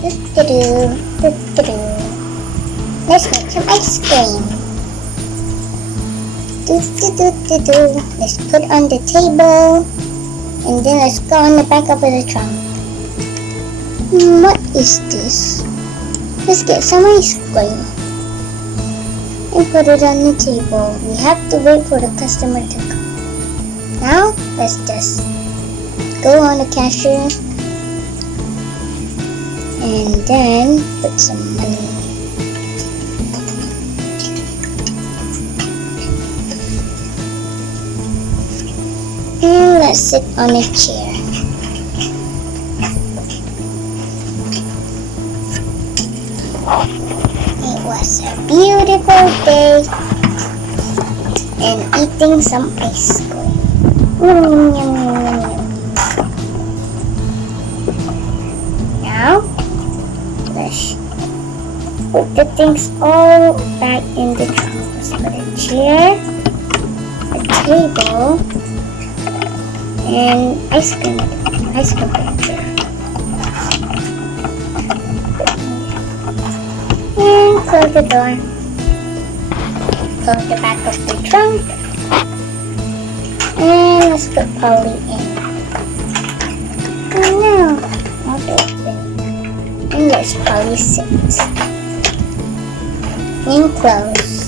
Do-do-do, do-do-do. Let's make some ice cream. Do-do-do-do-do. Let's put on the table. And then let's go on the back of the trunk. What is this? Let's get some ice cream. And put it on the table. We have to wait for the customer to come. Now, let's just go on the cashier. And then put some money. And let's sit on a chair. It was a beautiful day and eating some ice cream. Yum, yum, yum, yum, yum. Now, let's put the things all back in the trunk. Let's put a chair, a table, and ice cream picture. And close the door. Close the back of the trunk. And let's put Polly in. And now, I'll open. And let's Polly sit. And close.